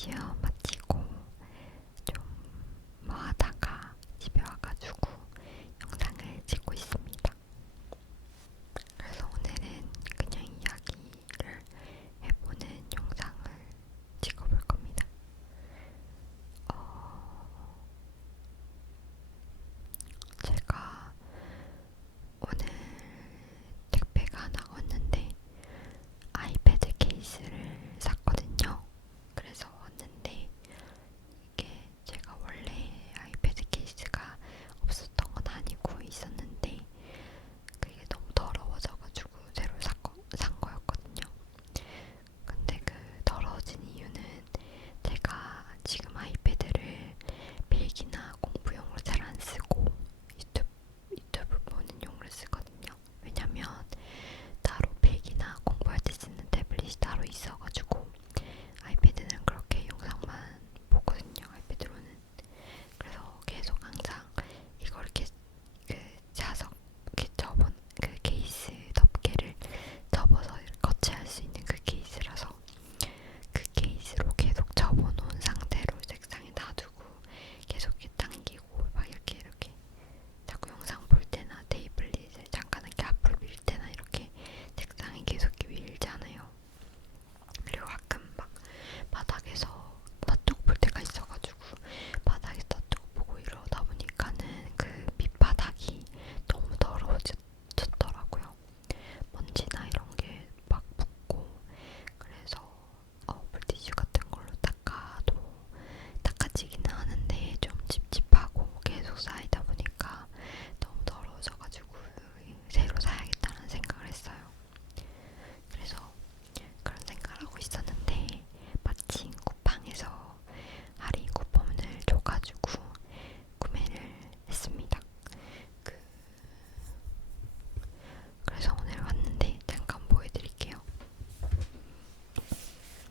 시험 마치고 좀 뭐 하다가 집에 와가지고 영상을 찍고 있습니다. 그래서 오늘은 그냥 이야기를 해보는 영상을 찍어볼 겁니다. 제가 오늘 택배가 하나 왔는데 아이패드 케이스를 샀거든요. 그래서 왔는데 이게 제가 원래 아이패드 케이스가 없었던 건 아니고 있었는데 그게 너무 더러워져가지고 새로 산 거였거든요. 근데 그 더러워진 이유는 제가 지금 아이패드를 필기나 공부용으로 잘 안 쓰고 유튜브 보는 용으로 쓰거든요. 왜냐면 따로 필기나 공부할 때 쓰는 태블릿이 따로 있어가지고 아이패드는 그렇게 영상만 보거든요. 아이패드로는. 그래서 계속 항상 이걸 이렇게 그 자석 이렇게 접은 그 케이스 덮개를 접어서 거치할 수 있는 그 케이스라서 그 케이스로 계속 접어놓은 상태로 책상에 놔두고 계속 이렇게 당기고 막 이렇게 자꾸 영상 볼 때나 테이블릿을 잠깐 이렇게 앞으로 밀 때나 이렇게 책상에 계속 밀잖아요. 그리고 가끔 막 바닥에서 놔두고 볼 때가 있어가지고 바닥에서 놔두고 보고 이러다 보니까는 그 밑바닥이 너무 더러워졌더라고요. 먼지나 이런 게 막 붙고 그래서 물티슈 같은 걸로 닦아도 닦아지기는 하는데 좀 찝찝하고 계속 쌓이다 보니까 너무 더러워져가지고 새로 사야겠다는 생각을 했어요. 그래서 그런 생각을 하고 있었는데 마침 쿠팡에서 할인 쿠폰을 줘가지고 구매를 했습니다. 그래서 오늘 왔는데 잠깐 보여드릴게요.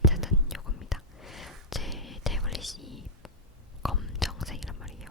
짜잔, 요겁니다. 제 태블릿이 검정색이란 말이에요.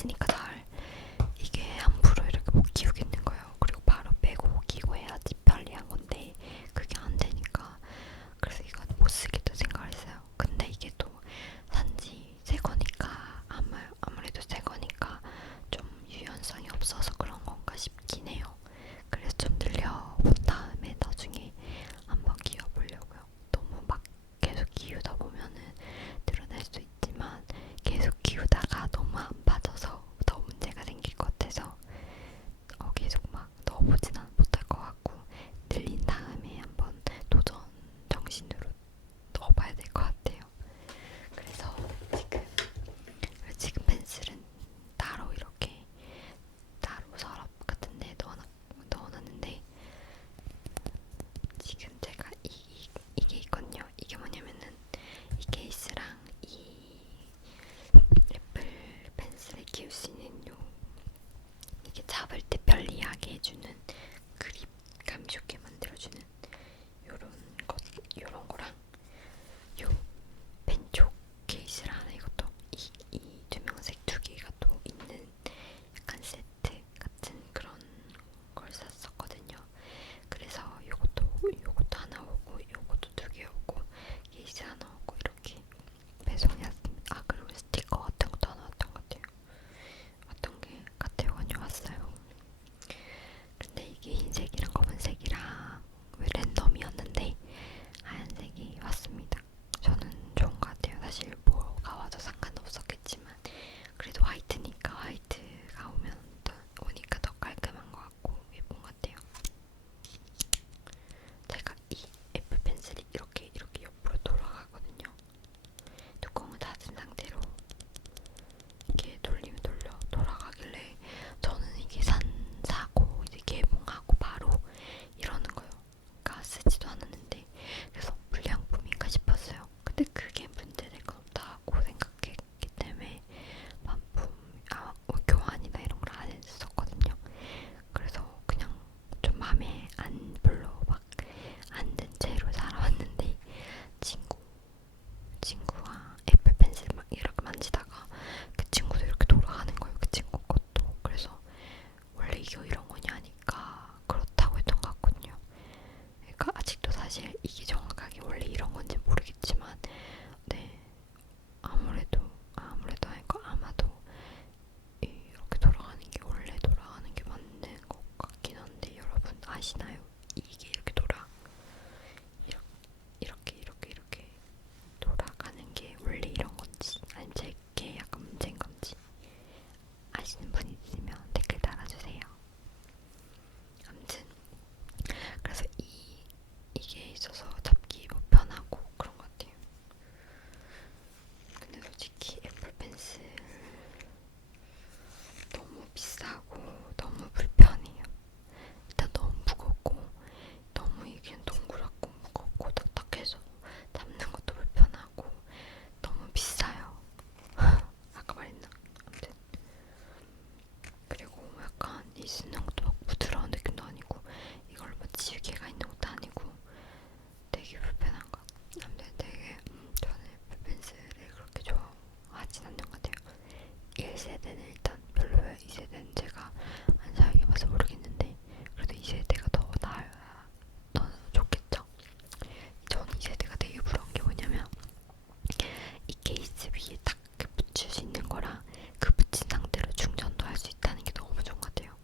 낮으니까 잘 이게 함부로 이렇게 못 끼우겠는 거예요. 그리고 바로 빼고 끼고 해야지 편리한 건데 그게 안 되니까 그래서 이건 못 쓰겠다 생각을 했어요. 근데 이게 또 산지 새 거니까 아무래도 새 거니까 좀 유연성이 없어서 그런 건가 싶긴 해요. 그래서 좀 늘려본 다음에 나중에 한번 끼워보려고요. 너무 막 계속 끼우다 보면은 늘어날 수 있지만 계속 끼우다가 너무 안 빠져서 더 문제가 생길 것 같아서 계속 막 넣어보지는 못할 것 같고 늘린 다음에 한번 도전 정신으로 넣어봐야 될 것 같아요. 그래서 지금 펜슬은 따로 이렇게 따로 서랍 같은데 넣어놨는데 지금 제가 이게 있거든요. 이게 뭐냐면은 이 케이스랑 이 애플 펜슬을 끼울 수 있는 이게 잡을 때 편리하게 해주는 그립감이 좋게 만들어주는 요런 거랑 요 펜촉 케이스를 하나 이것도 이 투명색 두 개가 또 있는 약간 세트 같은 그런 걸 샀었거든요. 그래서 요것도 하나 오고 요것도 두 개 오고 케이스 하나 오고 이렇게 배송이 왔습니다. 아 그리고 스티커 같은 것도 하나 왔던 것 같아요. 어떤 게 카테고니 왔어요. 근데 이게 흰색이랑 검은색이랑 랜덤이었는데 하얀색이 왔습니다. 저는 좋은 것 같아요. 사실 뭐가 와도 상관없었겠지만 그래도 화이트니까 화이트가 오니까 더 깔끔한 것 같고 예쁜 것 같아요. 제가 이 애플 펜슬이 이렇게 옆으로 돌아가거든요. 뚜껑을 닫은 상태로 이렇게 돌리면 돌아가길래 저는 이게 사고 이제 개봉하고 바로 이러는 거예요. 그러니까 쓰지도 않았는데 그래서 불량품인가 싶었어요. 근데 그게 문제될 건 없다고 생각했기 때문에 교환이나 이런 걸 안 했었거든요. 그래서 그냥 좀 마음에 별로 막 안 든 채로 살아왔는데 친구가 애플 펜슬 막 이렇게 만지다가 그 친구도 이렇게 돌아가는 거예요. 그 친구 것도. 그래서 원래 이거 이런 거냐 하니까 그렇다고 했던 것 같거든요. 그러니까 아직도 사실 이게 정확하게 원래 이런 건지 모르겠지만 네 아무래도 아니고 아마도 이렇게 돌아가는 게 원래 돌아가는 게 맞는 것 같긴 한데 여러분 아시나요? 이게 이렇게 이렇게 돌아가는 게 원래 이런 건지 아니면 제게 약간 문제인 건지 아시는 분 있으면 댓글 달아주세요. 아무튼 그래서 이게 있어서 잡기 뭐 편하고 그런 것 같아요. 근데 솔직히 애플 펜슬 너무 비싸고 너무 불편해요. 일단 너무 무겁고 너무 이게 동그랗고 무겁고 딱딱해서 잡는 것도 불편하고 너무 비싸요. 아까 말했나? 아무튼 그리고 약간 이 쓰는 것도 막 부드러운 느낌도 아니고 이걸로 뭐 지우개가 있는 것도 아니고 되게 불편한 것 같아요. 아무튼 되게 저는 애플 펜슬을 그렇게 좋아하진 않는 것 같아요. 1세대는 일단 별로예요. 2세대는 제가 안 사용해봐서 모르겠는데 그래도 2세대가 더 좋겠죠? 전 2세대가 되게 부러운 게 뭐냐면 이 케이스 위에 딱 붙일 수 있는 거랑 그 붙인 상태로 충전도 할 수 있다는 게 너무 좋은 것 같아요.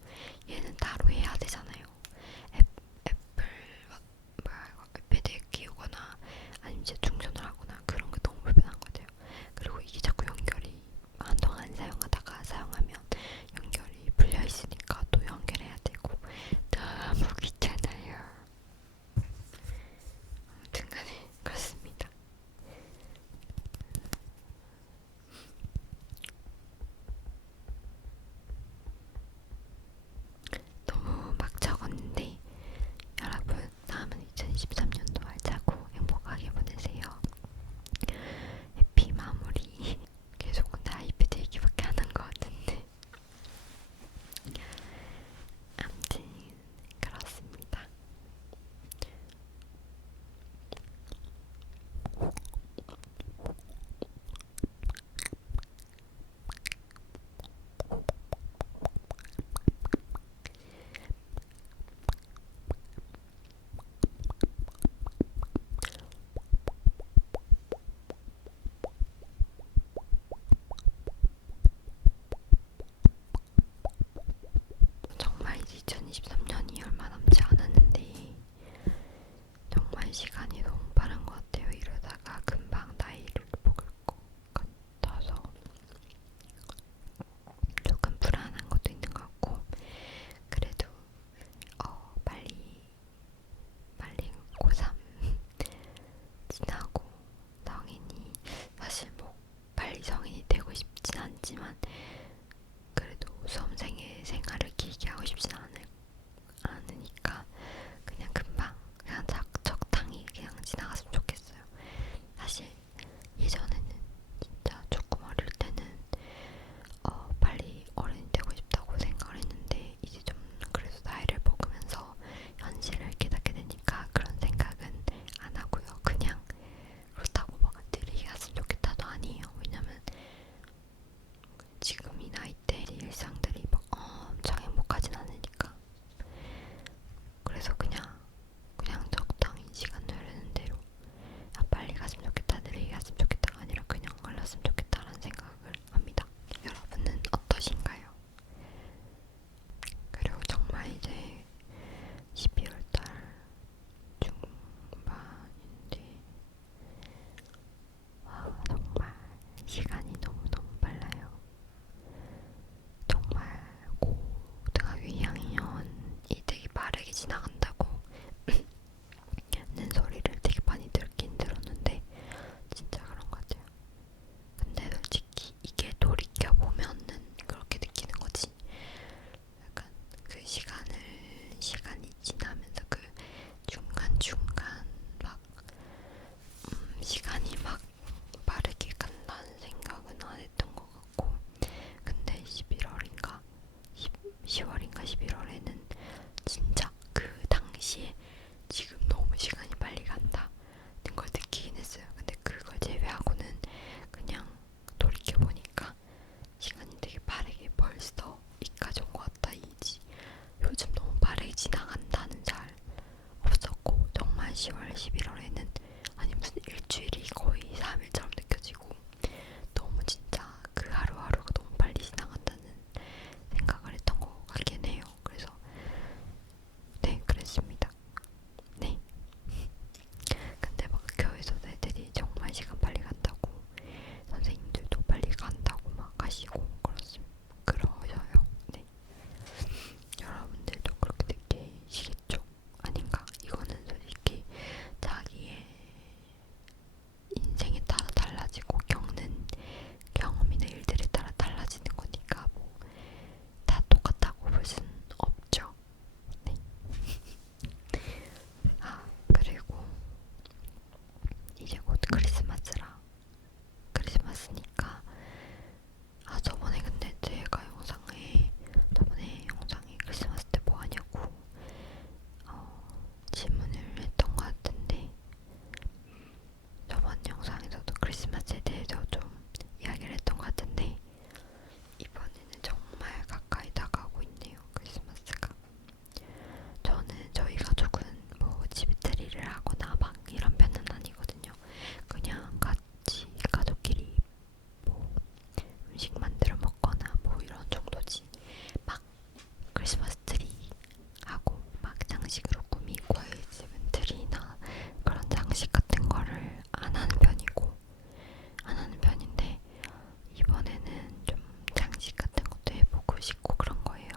싣고 그런 거예요.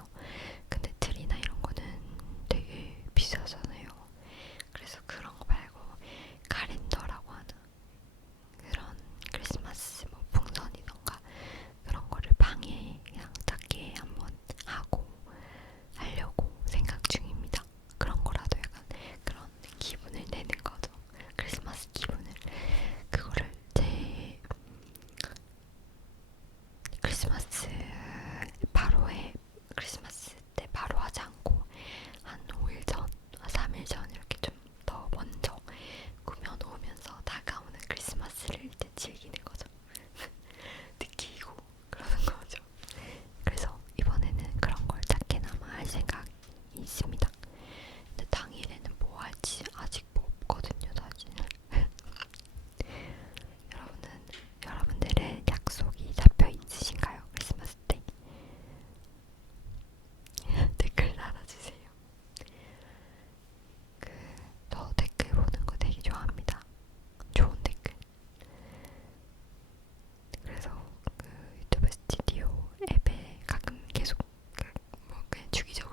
근데 트리나 이런 거는 되게 비싸잖아요. 그래서 그런 거 말고 카렌더라고 하는 그런 크리스마스 뭐 풍선이던가 그런 거를 방에 그냥 작게 한번 하고 하려고 생각 중입니다. 그런 거라도 약간 그런 기분을 내는 거죠. 크리스마스 기분을. 그거를 제 크리스마스 바로에 크리스마스 때 바로 하지 않고 한 5일 전, 3일 전 이렇게 좀 더 먼저 꾸며놓으면서 다가오는 크리스마스를 이제 즐기는 거죠. 느끼고 그러는 거죠. 그래서 이번에는 그런 걸 작게나마 할 생각이 있습니다. 근데 당일에는 뭐 할지 아직 뭐 없거든요, 사실은. 여러분들은 약속이 잡혀 있으신가요? 크리스마스 때? 댓글 달아주세요. 저 댓글 보는 거 되게 좋아합니다. 좋은 댓글. 그래서 그 유튜브 스튜디오 앱에 가끔 계속 뭐 그냥 주기적으로